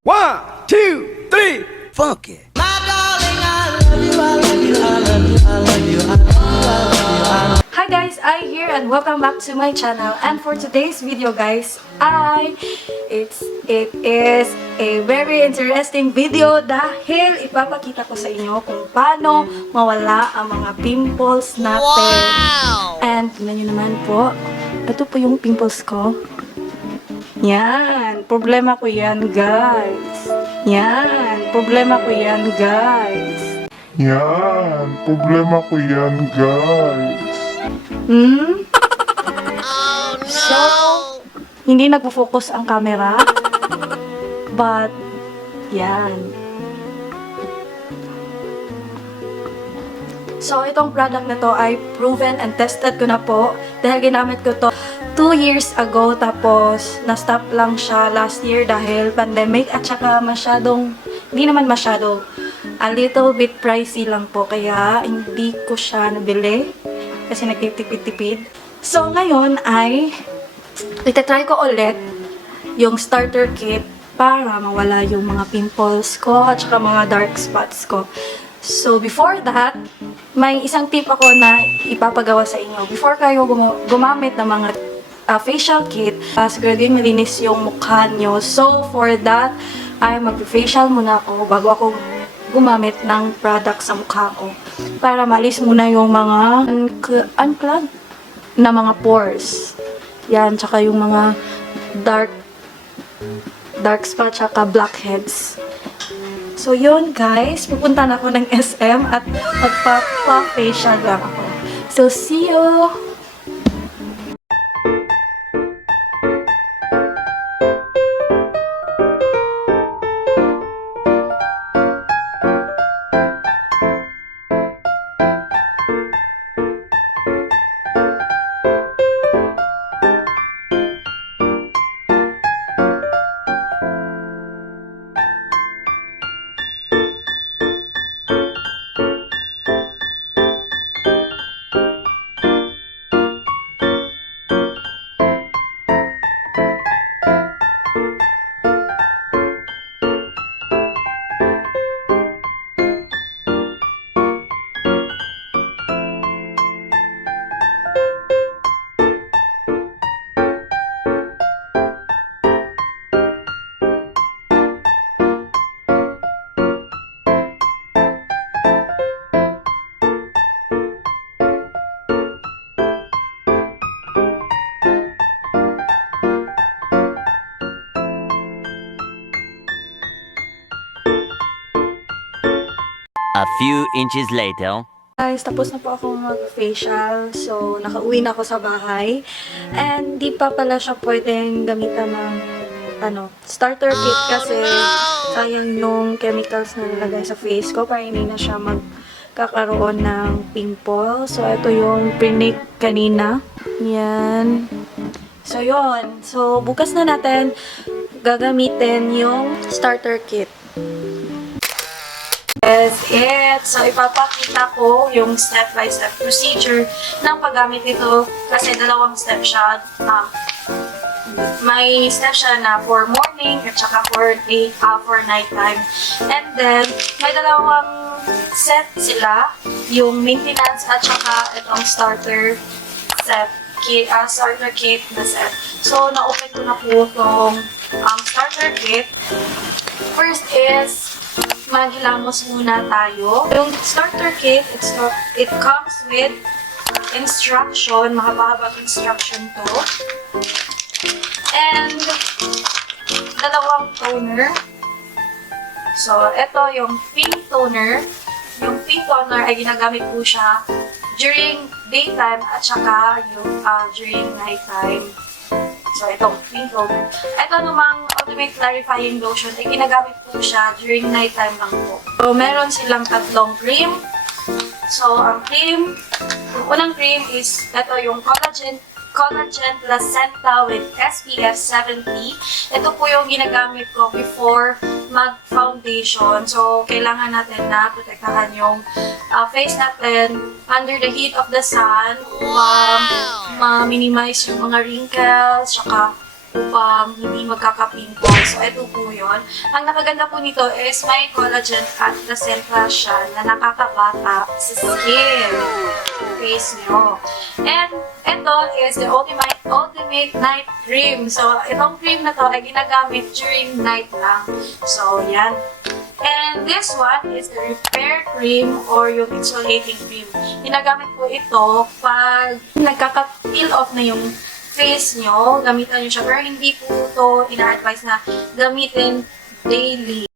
One, two, three, funk it. Hi guys, I here and welcome back to my channel. And for today's video guys, it is a very interesting video dahil ipapakita ko sa inyo kung paano mawala ang mga pimples natin. Wow! And tingnan nyo naman po, ito po yung pimples ko. Yan, problema ko yan guys. Yan, problema ko yan guys. Yan, problema ko yan, guys. Oh, no! So, hindi nagpo-focus ang camera. But, yan. So, itong product na to ay proven and tested ko na po. Dahil ginamit ko to 2 years ago. Tapos, na-stop lang siya last year dahil pandemic. At saka masyadong, hindi naman masyado, a little bit pricey lang po. Kaya, hindi ko siya nabili. Kasi nagtitipid-tipid. So, ngayon ay itatry ko ulit yung starter kit para mawala yung mga pimples ko at saka mga dark spots ko. So, before that, may isang tip ako na ipapagawa sa inyo. Before kayo gumamit ng mga facial kit, siguraduhin malinis yung mukha nyo. So, for that, ay mag-facial muna ako bago ako gumamit ng product sa mukha ko. Para malis muna yung mga unclogged na mga pores. Yan, tsaka yung mga dark spots, tsaka blackheads. So, yun guys, pupunta na ako ng SM at magpapa-facial lang ako. So, see you! A few inches later. Guys, tapos na po ako mag-facial. So, nakauwi na ako sa bahay. And di pa pala siya pwedeng gamitan ng starter kit kasi sayang yung chemicals na nilagay sa face ko para hindi na siya magkakaroon ng pimple. So, ito yung pinake kanina. Yan. So, yun. So, bukas na natin gagamitin yung starter kit. That's it. So, ipapakita ko yung step-by-step procedure ng paggamit nito kasi dalawang step siya. May step siya na for morning at saka for nighttime. And then, may dalawang set sila. Yung maintenance at saka itong starter kit na set. So, na-open ko na po itong starter kit. First is maghilamos muna tayo. Yung starter kit, it comes with instruction, mahaba-habang instruction to. And dalawang toner. So, ito yung pink toner. Yung pink toner ay ginagamit po siya during daytime at saka yung during nighttime. So, itong pink toner. Ito namang Ultimate Clarifying Lotion ay ginagamit po siya during nighttime lang po. So, meron silang tatlong cream. So, ang cream, yung unang cream is ito yung Collagen Placenta with SPF 70. Ito po yung ginagamit ko before mag-foundation. So, kailangan natin na protektahan yung face natin under the heat of the sun. Ma-minimize yung mga wrinkles, saka upang hindi magkaka-pimples. So, ito po yun. Ang nakaganda po nito is may collagen at placenta siya na nakakabata sa skin. Face nyo. And ito is the ultimate night cream. So, itong cream na to ay ginagamit during night lang. So, yan. And this one is the repair cream or yung exfoliating cream. Ginagamit po ito pag nagkaka-peel off na yung face nyo, gamitan nyo siya. Pero hindi po ito ina-advise na gamitin daily.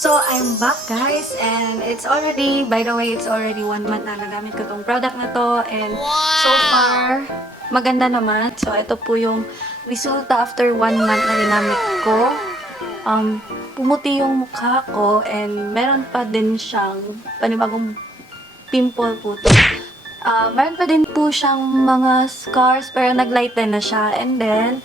So, I'm back guys and it's already, by the way, it's already 1 month na nagamit ko tong product na to and so far, maganda naman. So, ito po yung resulta after 1 month na ginamit ko. Pumuti yung mukha ko and meron pa din siyang panibagong pimple po to. Meron pa din po siyang mga scars pero naglighten na siya and then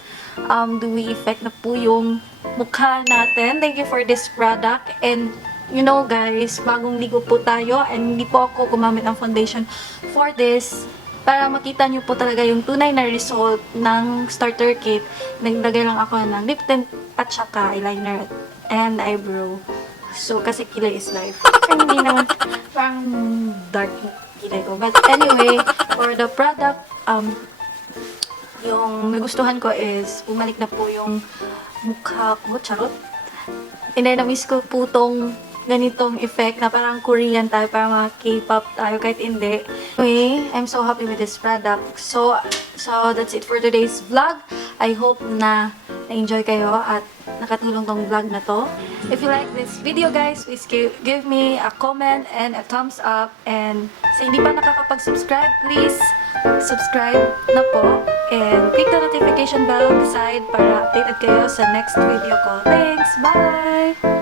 dewy effect na po yung mukha natin. Thank you for this product. And you know guys, bagong ligo po tayo and hindi po ako gumamit ng foundation for this para makita nyo po talaga yung tunay na result ng starter kit. Naglagay lang ako ng lip tint at saka eyeliner and eyebrow. So, kasi kilay is life. Hindi naman parang dark kilay ko. But anyway, for the product, yung nagustuhan ko is bumalik na po yung mukha ko, charot. Inenamiss ko po tong ganitong effect na parang Korean tayo, parang mga K-pop tayo, kahit hindi. Anyway, I'm so happy with this product. So that's it for today's vlog. I hope na na-enjoy kayo at nakatulong tong vlog na to. If you like this video guys, please give me a comment and a thumbs up. And sa hindi pa nakakapag-subscribe, please subscribe na po. And click the notification bell beside para updated kayo sa next video ko. Thanks! Bye!